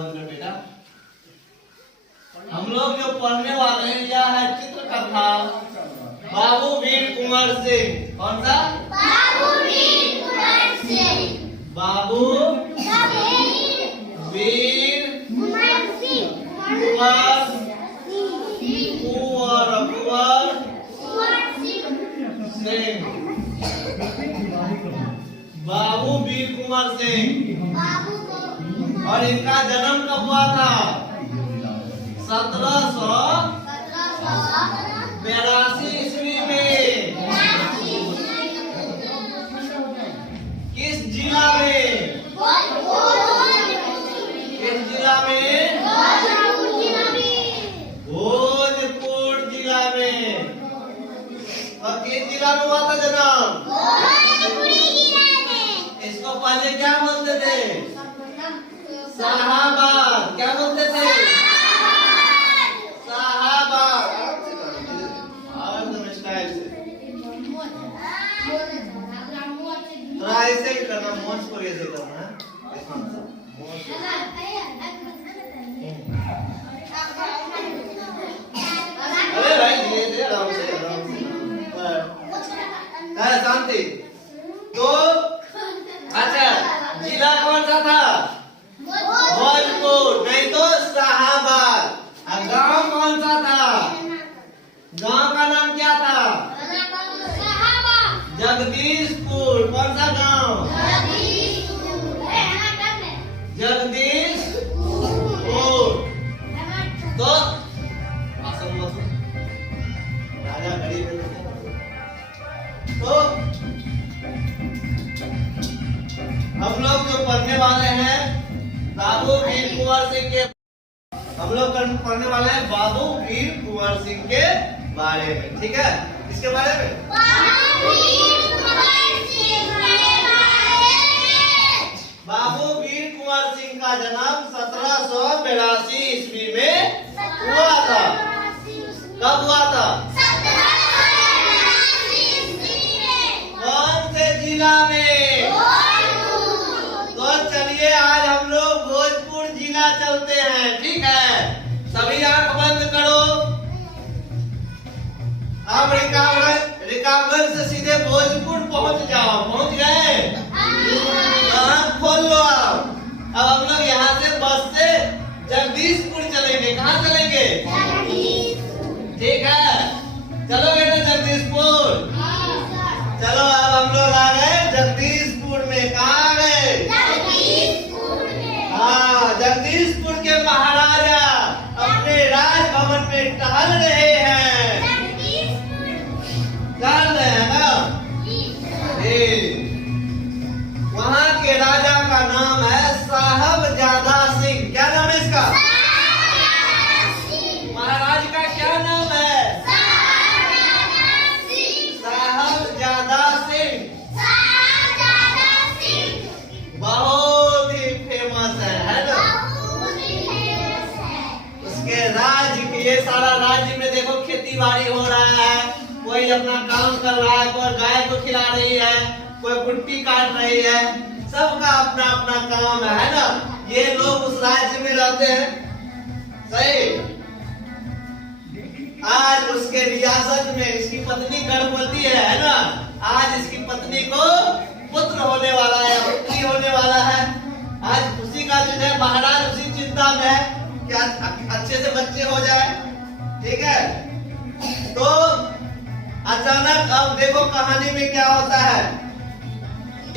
बंद कर बेटा। हम लोग जो पढ़ने वाले हैं यह है चित्र कथा बाबू वीर कुंवर सिंह। कौन सा? बाबू वीर कुंवर सिंह। बाबू वीर कुंवर सिंह। बाबू वीर कुंवर सिंह। और इनका जन्म कब हुआ था? 1782 ईस्वी में। किस जिला में? किस जिला में? भोजपुर जिला में। और किस जिला में हुआ था जन्म? इसको पहले क्या बोलते थे? शाहाबाद। क्या बोलते थे? शाहाबाद। और तुम स्टाइल से थोड़ा ऐसे ही करना, मोच को ऐसे करना है। अरे भाई धीरे धीरे आराम से शांति। तो अच्छा, जिला कौन सा था? भोजपुर, नहीं तो शाहाबाद। और गांव कौन सा था? गांव का नाम क्या था? जगदीशपुर। कौन सा गांव? जगदीशपुर। तो राजा गरीब। तो हम लोग जो पढ़ने वाले हैं बाबू वीर कुंवर सिंह के, हम लोग पढ़ने वाले हैं बाबू वीर कुंवर सिंह के बारे में। ठीक है, इसके बारे में बाबू वीर कुंवर सिंह का जन्म 1782 ईस्वी में हुआ था। कब हुआ था? कौन से जिला में? तो चलिए आज हम लोग भोजपुर जिला चलते हैं। ठीक है, सभी आंख बंद करो। अब रिकाबगंज से सीधे भोजपुर पहुंच जाओ। पहुंच गए? आंख खोल लो। अब हम लोग यहाँ से बस से जगदीशपुर चलेंगे। कहाँ चलेंगे? ठीक है, चलो बेटा जगदीशपुर। चलो अब हम लोग आ गए जगदीशपुर में। कहाँ आ गए? हाँ, जगदीशपुर के महाराजा अपने राजभवन में टहल रहे हैं। टहल रहे हैं ना? वहाँ के राजा का नाम है साहबजादा सिंह। क्या नाम है इसका? महाराज का क्या नाम है? साहबजादा सिंह। बहुत ही फेमस है ना? उसके राज्य के ये सारा राज्य में देखो खेती बाड़ी हो रहा है। कोई अपना काम कर रहा है, कोई गाय को खिला रही है, कोई कुट्टी काट रही है। सबका अपना अपना काम है ना? ये लोग उस राज्य में रहते हैं। सही। आज उसके रियासत में इसकी पत्नी गर्भवती है ना? आज इसकी पत्नी को पुत्र होने वाला है, पुत्री होने वाला है। आज खुशी का दिन है। महाराज उसी चिंता में है कि अच्छे से बच्चे हो जाए। ठीक है, तो अचानक अब देखो कहानी में क्या होता है।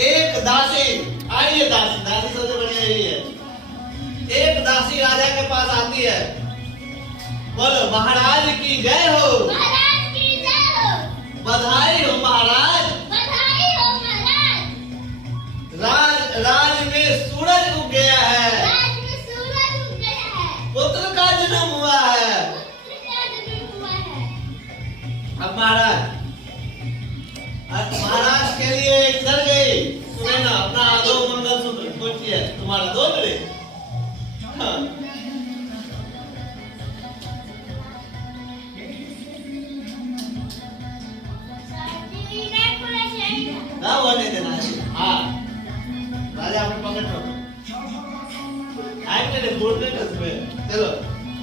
एक दासी, आइए दासी सबसे बढ़िया यही है। एक दासी राजा के पास आती है। बोलो महाराज की जय हो। बधाई हो महाराज। राज में सूरज उग गया है। पुत्र का जन्म हुआ है। अब महाराज के लिए इधर गई। सुने ना, अपना दो मंगलसूत्र पूछिए, तुम्हारा दो मिले। हाँ।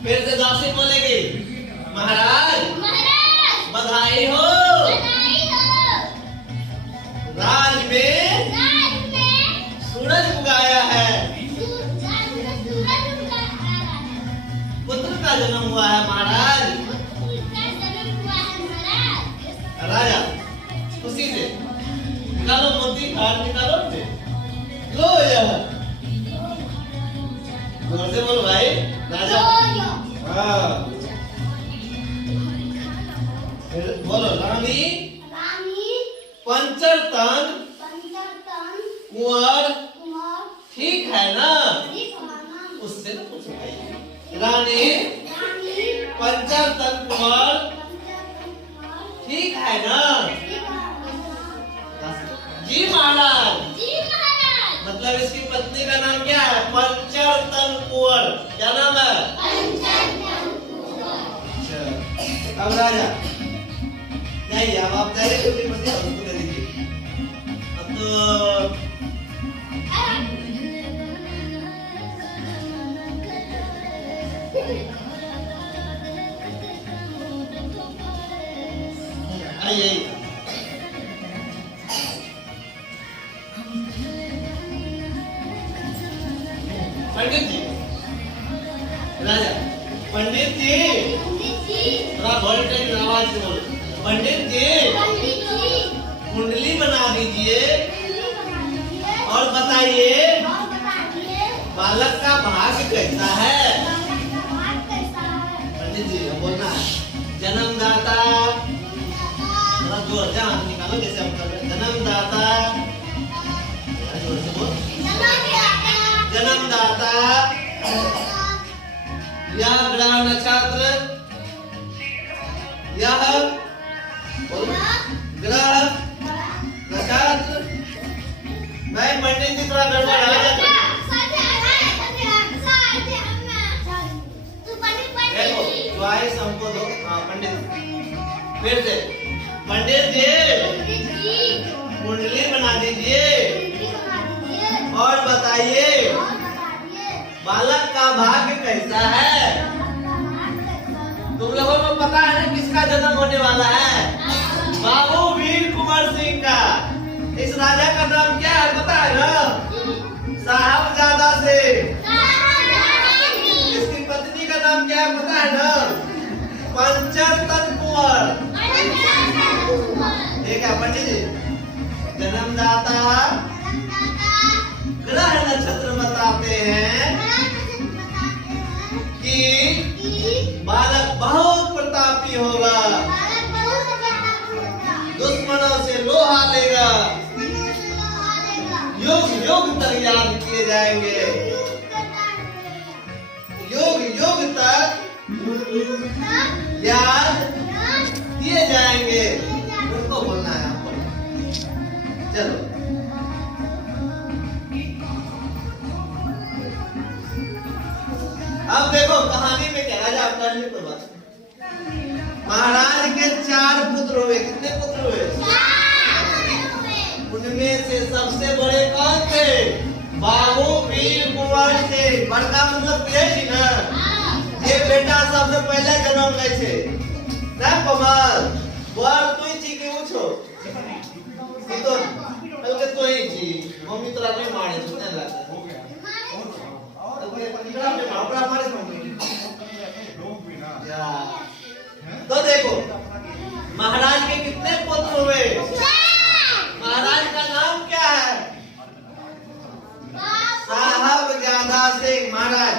फिर से दासी बोलेगी, महाराज महाराज बधाई हो, बधाई हो। राज में सूरज उगाया है, सूरज उगा है। पुत्र का जन्म हुआ है महाराज। पुत्र का जन्म हुआ है महाराज। राजा खुशी से निकालो मोती हार निकालो, लो यह जोर से बोलो भाई राजा। हाँ फिर बोलो, रानी रानी पंचरतन पंचरतन कुंवर कुमार ठीक है ना? श्री उससे ना पूछो भाई। रानी रानी पंचरतन कुंवर पंचरतन कुमार ठीक है ना? श्री जी महाराज। जी महाराज। मतलब इसकी पत्नी का नाम क्या है? पंचरतन कुंवर। क्या नाम है? पंचरतन कुमार। अच्छा अब राजा जाइए, अब आप जाइए, अपनी पत्नी उसको दे दीजिए। अब तो आइए पंडित जी। राजा पंडित जी, पंडित जी थोड़ा वोल्टेज आवाज से बोलो। पंडित जी पंडित जी कुंडली बना दीजिए कुंडली बना दीजिए और बताइए और बताइए बालक का भाग्य कैसा है? बालक का भाग्य कैसा है। पंडित जी अब बोलना है, जन्मदाता, थोड़ा जोर से हाथ निकालो जैसे हम कर रहे हैं। जन्मदाता, थोड़ा जोर से बोल। जन्मदाता यह ग्रह नक्षत्र, यह ग्रह नक्षत्र। मैं पंडित जी थोड़ा गड़बड़ आ जाता। देखो च्वाइस हमको दो। हाँ पंडित फिर से, पंडित जी कुंडली बना दीजिए और बताइए बालक का भाग्य कैसा है? तुम लोगों को पता है ना किसका जन्म होने वाला है? बाबू वीर कुंवर सिंह का। इस राजा का नाम क्या है पता है ना? साहबजादा से। इसकी पत्नी का नाम क्या है पता है ना? पंचरतन कुंवर। ठीक है पंडित जी, जन्मदाता ग्रह नक्षत्र बताते हैं कि बालक बहुत प्रतापी होगा, दुश्मनों से लोहा लेगा, युग युग तक याद किए जाएंगे, युग युग तक याद किए जाएंगे। उनको बोलना है आपको। चलो अब देखो कहानी में क्या राजा अपने पर बात। महाराज के 4 पुत्र हुए। कितने पुत्र हुए? उनमें से सबसे बड़े कौन थे? बाबू वीर कुंवर सिंह। बड़का मतलब यही ना, ये बेटा सबसे पहले जन्म ले छे ना कमल बर तुई छी के उछो तो अलगे तोई छी मम्मी तोरा नहीं मारे सुने लागे हो गया तो देखो महाराज के कितने पुत्र हुए? महाराज का नाम क्या है? साहबजादा सिंह महाराज।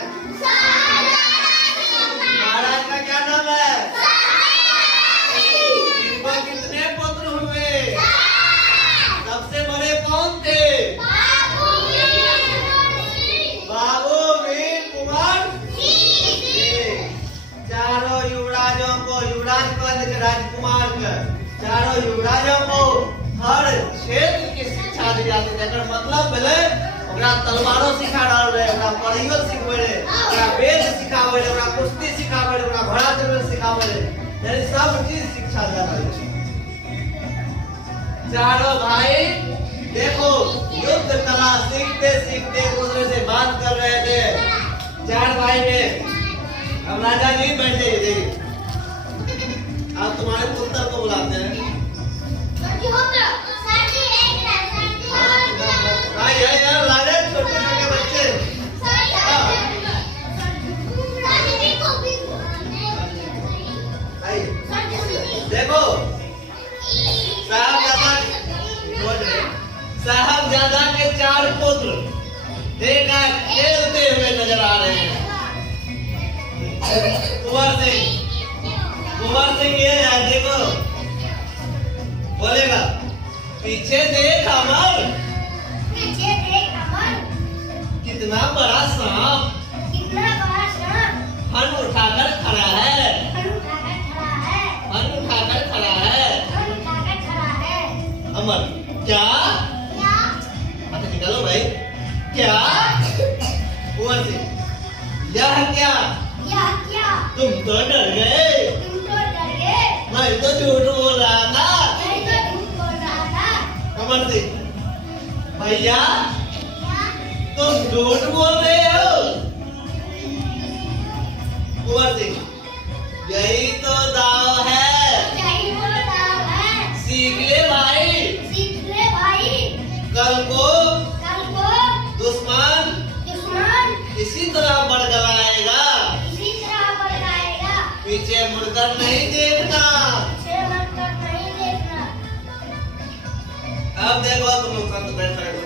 महाराज का क्या नाम है? इनको कितने पुत्र हुए? सबसे बड़े कौन थे? बाबू वीर कुंवर सिंह। चारों युवराजों को, युवराज कहते थे राजकुमार के, चारों युवराजों को हर क्षेत्र की शिक्षा दी जाती है। एकर मतलब भेले ओकरा तलवारों सिखा रहल रहे, ओकरा पढ़ाइयो सिखावे रहे, ओकरा वेद सिखावे रहे, ओकरा कुश्ती सिखावे रहे, ओकरा घोड़ा चढ़वे सिखावे रहे, यानी सब चीज शिक्षा जाती है। चारों भाई देखो युद्ध कला सीखते सीखते एक दूसरे से बात कर रहे थे। 4 भाई में अब राजा जी बैठ जाइए, देखिए आप तुम्हारे पुत्र को बुलाते हैं। हाँ यार लाले छोटे छोटे बच्चे। देखो साहबजादा के 4 पुत्र देखा खेलते हुए नजर आ रहे हैं। कुंवर सिंह ये है, देखो बोलेगा पीछे देख अमर, कितना बड़ा सांप फन उठाकर खड़ा है, फन उठाकर खड़ा है। अमर क्या? अच्छा निकालो भाई, क्या? कुंवर सिंह यह क्या? तुम तो डर गए, मैं तो झूठ बोल रहा था। अमर सिंह भैया तुम झूठ बोल रहे हो। कुंवर सिंह यही तो दाव है, सीख ले भाई, कल को दुश्मन इसी तरह बड़गलाएगा, पीछे मुड़कर नहीं देखना। अब देखो तुम लोग संत बैठ रहे हो,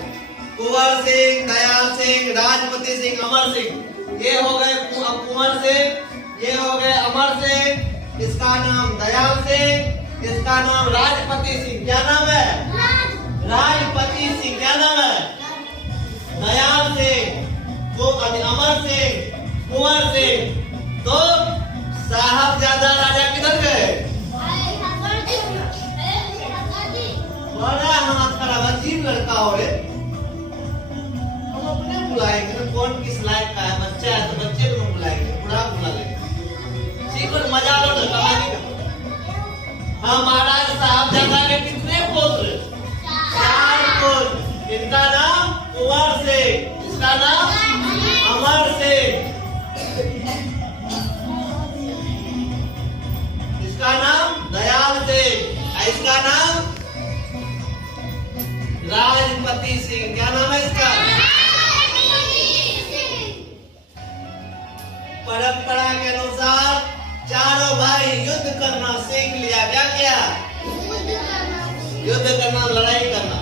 कुंवर सिंह, दयाल सिंह, राजपति सिंह, अमर सिंह, ये हो गए कुंवर सिंह, ये हो गए अमर सिंह, इसका नाम दयाल सिंह, इसका नाम राजपति सिंह। क्या नाम है? राजपति सिंह। क्या नाम है? दयाल सिंह, तो अमर सिंह, कुंवर सिंह। तो साहबजादा राजा किधर गए? बड़ा हाथ खड़ा, अजीब लड़का हो रे। हम अपने बुलाएंगे ना, कौन किस लायक का है, बच्चा है तो बच्चे को बुलाएंगे, बुढ़ा बुला लेंगे। सीखो मजा लो ना कहानी का। हमारा साहबजादा के कितने पुत्र? 4 पुत्र। इनका नाम कुंवर सिंह, इसका नाम अमर सिंह, इसका नाम दयाल सिंह, इसका नाम राजपति सिंह। क्या नाम है इसका? परंपरा के अनुसार चारों भाई युद्ध करना सीख लिया। क्या किया? युद्ध करना, लड़ाई करना।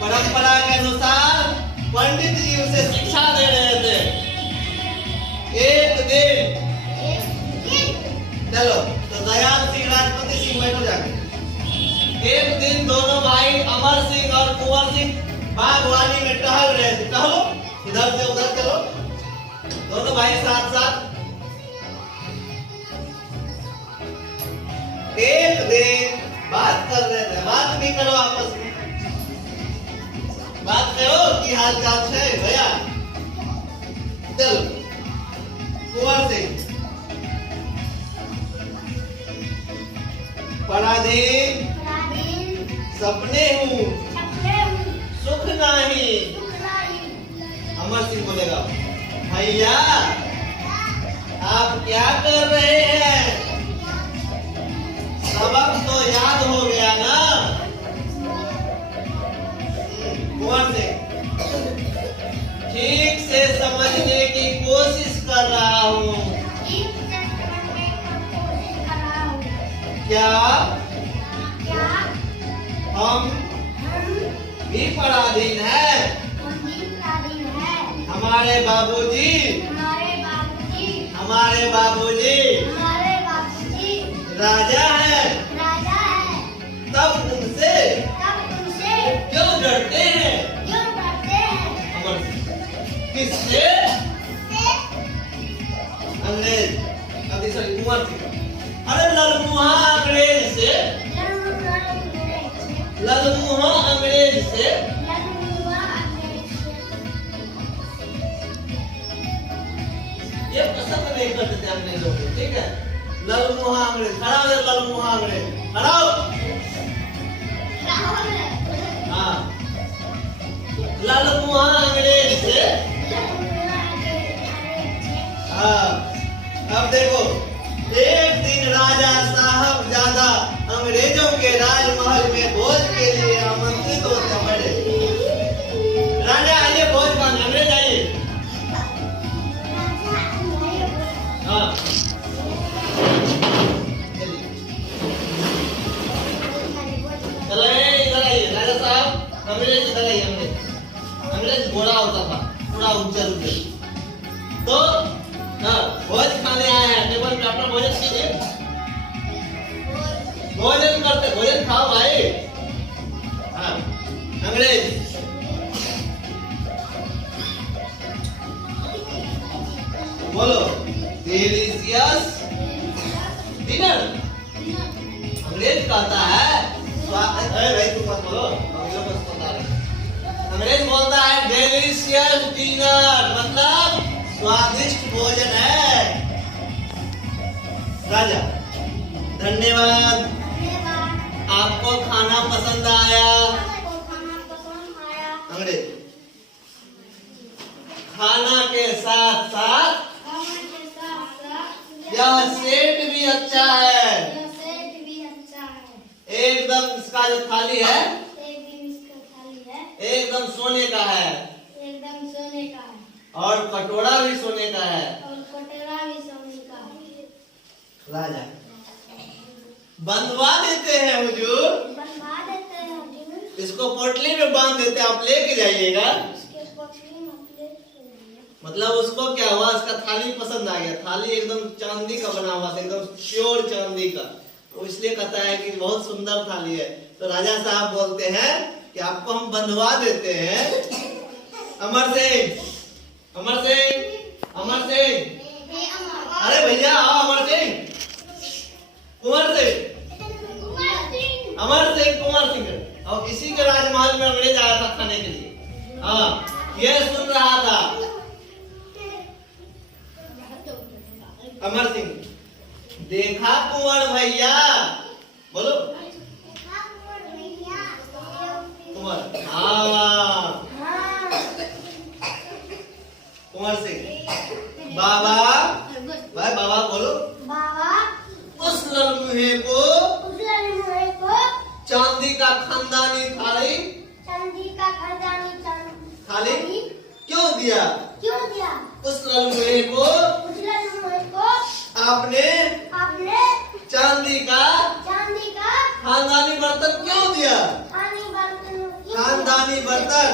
परंपरा के अनुसार पंडित जी उसे शिक्षा दे रहे थे। एक दिन चलो तो दयाल सिंह, राजपति सिंह बैठो जाके। एक दिन दोनों भाई अमर सिंह और कुंवर सिंह बागवानी में टहल रहे थे। टहलो, इधर से उधर चलो, दोनों भाई साथ साथ। एक दिन बात कर रहे थे, बात भी करो आपस में, बात करो कि हाल चाल है भैया। चलो कुंवर सिंह पराधीन सपने हूँ, सुख नहीं। अमर सिंह बोलेगा भैया आप क्या कर रहे हैं? सबक तो याद हो गया ना? कुंवर सिंह ठीक से समझने की कोशिश कर रहा हूँ। क्या हम भी पराधीन हैं? हमारे बाबूजी राजा है, तब उनसे क्यों डरते हैं? किससे? अंग्रेज। अभी सॉरी कुंवर सिंह, अरे ललमुहा अंग्रेज से, ललमुहा अंग्रेज से। ये पसंद नहीं करते थे अपने लोग, ठीक है? ललमुहा अंग्रेज, खड़ा हो ललमुहा अंग्रेज, खड़ा हो। हाँ, ललमुहा अंग्रेज से। हाँ, अब देखो, एक दिन राजा साहबजादा अंग्रेजों के राजमहल में भोज के लिए आमंत्रित होते बड़े। राजा आइए भोज पाने, अंग्रेज आइए। हाँ चलिए, इधर आइए राजा साहब। अंग्रेज इधर आइए। अंग्रेज घोड़ा होता था, थोड़ा उज्जर उज्जर। तो हाँ, भोज खाने आए हैं, टेबल पे अपना भोजन कीजिए। भोजन करते, भोजन खाओ भाई। हाँ, अंग्रेज बोलो, डिलीशियस डिनर। अंग्रेज कहता है भाई तुम मत बोलो, अंग्रेज बोलता है डिलीशियस डिनर, मतलब स्वादिष्ट भोजन है। राजा धन्यवाद, आपको खाना पसंद आया। अंग्रेज खाना के साथ साथ यह सेट भी अच्छा है। एकदम इसका जो थाली है एकदम सोने का है, और कटोरा भी सोने का है। राजा बंधवा देते हैं हुजूर, इसको पोटली में बांध देते हैं, आप लेके जाइएगा। मतलब उसको क्या हुआ, इसका थाली पसंद आ गया। थाली एकदम चांदी का बना हुआ था, एकदम प्योर चांदी का, तो इसलिए कहता है कि बहुत सुंदर थाली है। तो राजा साहब बोलते हैं कि आपको हम बंधवा देते हैं। अमर सिंह, अमर सिंह, अमर सिंह, अरे भैया आओ। अमर सिंह, कुंवर सिंह, अमर सिंह, कुंवर सिंह। और इसी के राजमहल में अंग्रेज आया था खाने के लिए। हाँ, ये सुन रहा था। अमर सिंह, देखा कुंवर भैया, बोलो कुंवर। हाँ, कुंवर सिंह, बाबा भाई, बाबा बोलो। उस लम्हे को चांदी का खानदानी थाली क्यों दिया? उस लम्हे को आपने चांदी का खानदानी बर्तन क्यों दिया? खानदानी बर्तन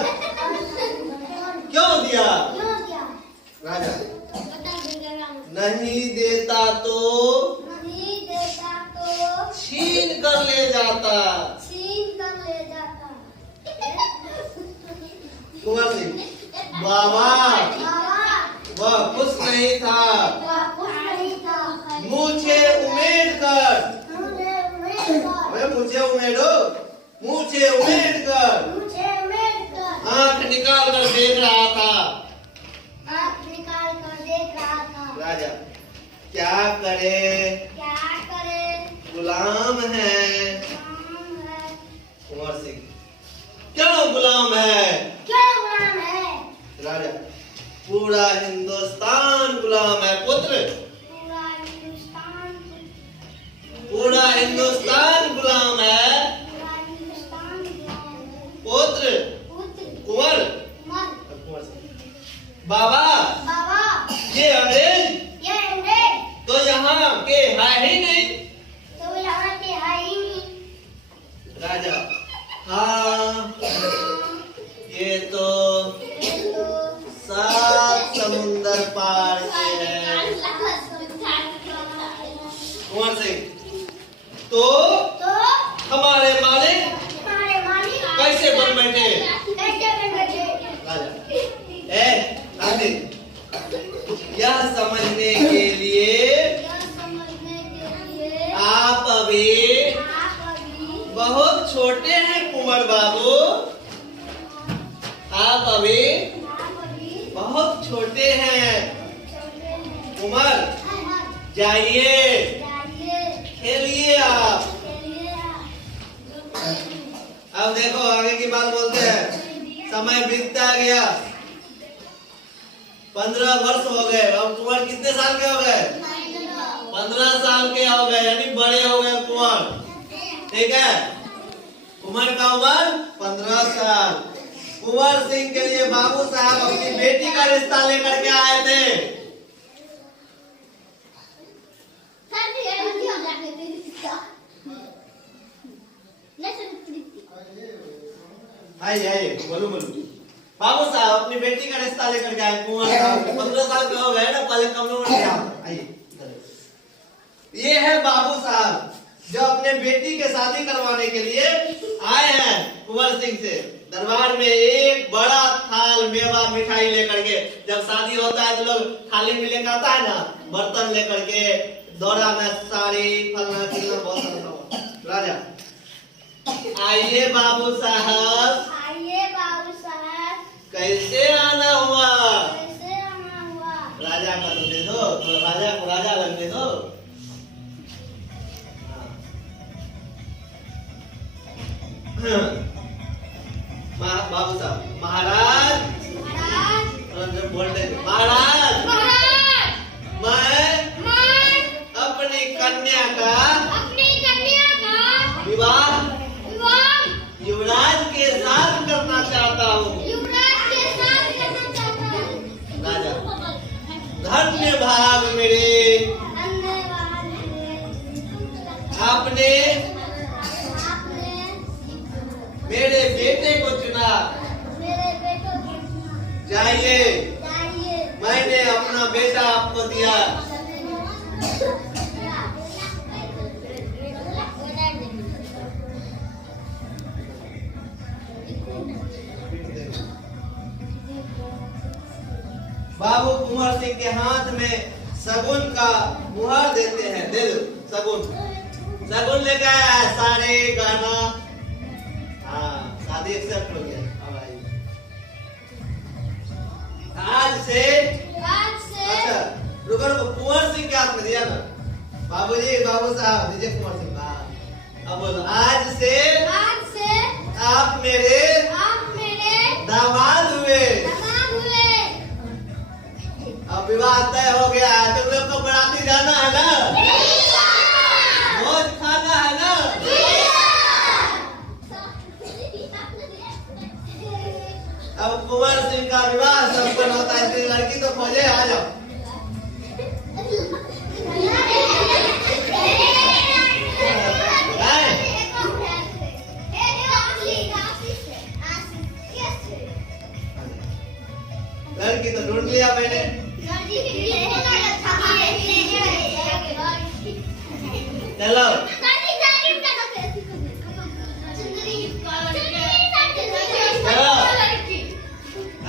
क्यों दिया? राजा नहीं देता तो छीन कर ले जाता। कुंवर सिंह, बाबा वह खुश नहीं था, मुझे उम्मीद कर, मुझे उम्मीदो, मुझे उम्मीद कर आंख निकाल कर देख रहा था। राजा क्या करे, गुलाम है। कुंवर सिंह, क्यों गुलाम है? राजा पूरा हिंदुस्तान गुलाम है पुत्र, पूरा हिंदुस्तान गुलाम है पुत्र। कुंवर, बाबा ये अंग्रेज तो यहाँ के है ही नहीं। राजा हाँ, ये तो 7 समुंदर पार के हैं। कुंवर सिंह, तो हमारे मालिक कैसे बन बैठे? राजा यह समझने के लिए आप अभी बहुत छोटे हैं कुंवर बाबू, आप अभी बहुत छोटे हैं। कुंवर जाइए खेलिए आप। अब देखो आगे की बात बोलते हैं। समय बीतता गया, 15 वर्ष हो गए। अब कुंवर कितने साल के हो गए? 15 साल के हो गए, यानी बड़े हो गए कुंवर। ठीक है, उम्र का उम्र 15 साल। कुंवर सिंह के लिए बाबू साहब अपनी बेटी का रिश्ता लेकर के आए थे। आइए बोलो बाबू साहब अपनी बेटी का रिश्ता लेकर के आए। कुंवर साहब 15 साल के हो गए ना, पहले कम लोग आइए। ये है बाबू साहब जो अपने बेटी के शादी करवाने के लिए आए हैं कुंवर सिंह से। दरबार में एक बड़ा थाल मेवा मिठाई लेकर के, जब शादी होता है तो लोग थाली में लेकर आता है ना, बर्तन लेकर के, दौरा में साड़ी फलना चिलना बहुत सारा। राजा आइए बाबू साहब। आइए बाबू साहब। कैसे आना हुआ? कैसे आना हुआ? राजा का तो दे दो, तो राजा को राजा लगने दो। बाबू साहब महाराज, बोलते महाराज, मैं अपनी कन्या का विवाह युवराज के साथ करना चाहता हूँ। राजा धन्य भाग मेरे, आपने मेरे बेटे को चुना। जाइए, मैंने अपना बेटा आपको दिया। बाबू कुंवर सिंह के हाथ में सगुन का मुहर देते हैं। दे दो सगुन। सगुन लेकर आया है, सारे गहना। हाँ, शादी एक्सेप्ट हो गया। अब आइए। आज से अच्छा रुको रुको, कुंवर सिंह के हाथ में दिया ना बाबूजी। बाबू साहब दीजिए कुंवर सिंह। अब बोलो, आज से आप मेरे दामाद हुए। अब विवाह तय हो गया है। तुम लोग को बराती जाना है ना, भोज खाना है ना। अब कुंवर सिंह का विवाह संपन्न होता है। इसलिए लड़की तो खोजे, आ जाओ। लड़की तो ढूंढ लिया मैंने। चलो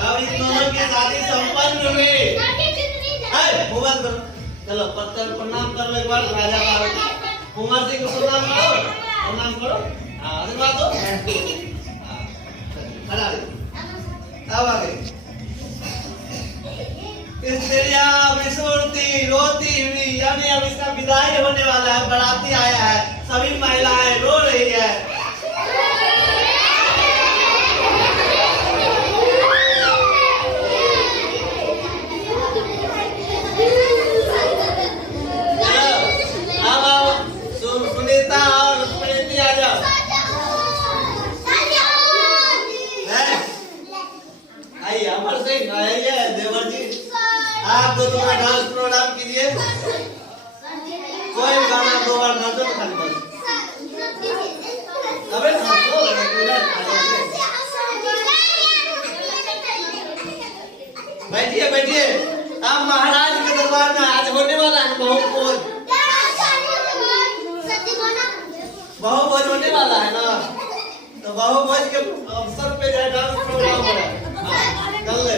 अब इन दोनों की शादी संपन्न हुई। मुबारक करो। चलो पत्थर प्रणाम कर लो एक बार। राजा का कुंवर सिंह को प्रणाम करो, प्रणाम करो। आशीर्वाद दो। खड़ा रहिए। अब आगे स्त्रियां विसुरती रोती हुई, यानी अब इसका विदाई होने वाला है। बराती आया है, सभी महिलाएं रो रही है। अब आओ सुनीता और प्रीति आ जाओ। आइए अमर सिंह, आइए देवर जी। आप दो थोड़ा डांस प्रोग्राम कीजिए। कोई गाना दो बार ना दो, खाली बस। अबे बैठिए बैठिए। आप महाराज के दरबार में आज होने वाला है बहुभोज। बहुभोज होने वाला है ना, तो बहुभोज के अवसर पे जो डांस प्रोग्राम हो रहा है। चल ले,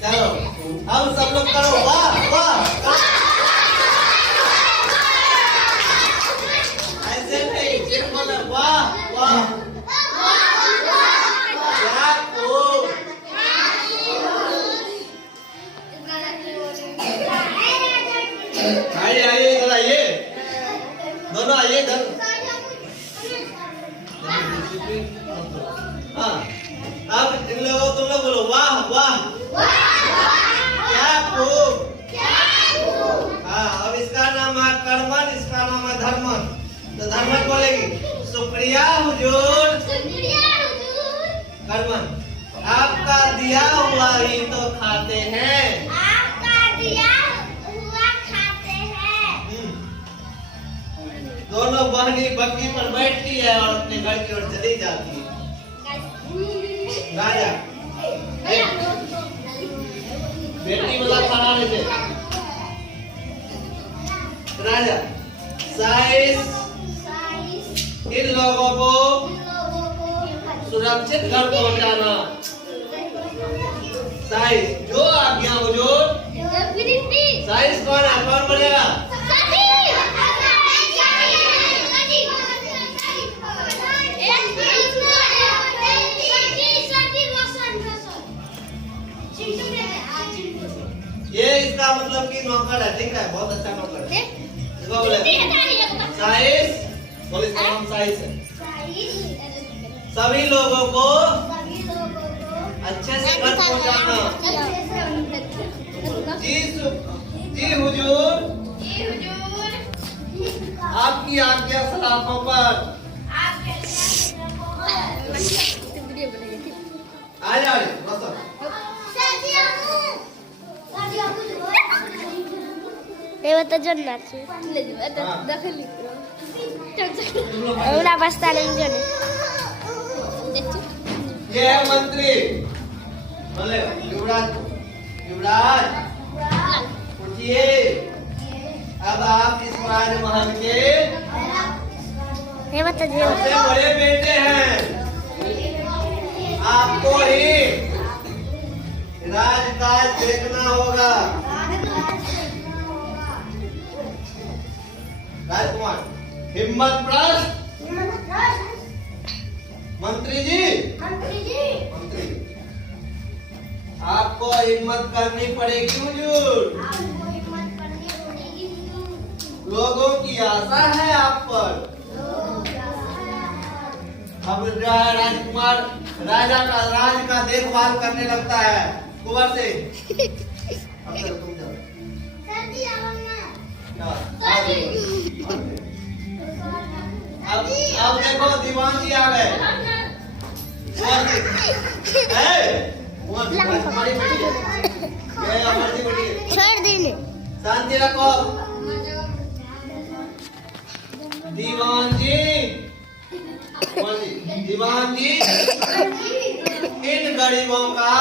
चलो हम सब लोग करो वाह वाह। ऐसे नहीं, सिर्फ बोलो वाह वाह। क्या खूब। आइए आइए इधर आइए, दोनों आइए इधर। हाँ अब इन लोगों तुम लोग बोलो वाह वाह। क्या खूब। हाँ धर्मन, तो धर्मन बोलेगी शुक्रिया हुजूर। शुक्रिया हुजूर। कर्मन, आपका दिया हुआ ही तो खाते हैं। आपका दिया हुआ खाते हैं। दोनों बहनी बग्गी पर बैठती है और अपने घर की ओर चली जाती है। राजा बेटी वाला खाना लेते। राजा साइस इन लोगों को सुरक्षित घर पहुंचाना। साइस जो आज्ञा हुजूर। साइस कौन है, कौन बनेगा? ये इसका मतलब कि नौकर है, ठीक है, बहुत अच्छा नौकर है। इसको बोले साइस, बोले इसका नाम साइस है। सभी लोगों को अच्छे से घर पहुंचाना। जी हुजूर। आपकी आज्ञा सलाखों पर। आ जा तो जोड़ना बस्ता ये है मंत्री। बोले युवराज, युवराज उठिए, अब आप इस राजमहल के सबसे बड़े बेटे हैं। आपको ही राजकाज देखना होगा। राजकुमार हिम्मत प्रश्न। मंत्री जी, मंत्री आपको हिम्मत करनी पड़ेगी हुजूर। लोगों की आशा है आप पर। अब जो है राजकुमार राजा का राज का देखभाल करने लगता है कुंवर से। अब चलो तुम जाओ। अब देखो दीवान जी आ गए। छोड़ देने, शांति रखो। दीवान जी, दीवान जी इन गरीबों का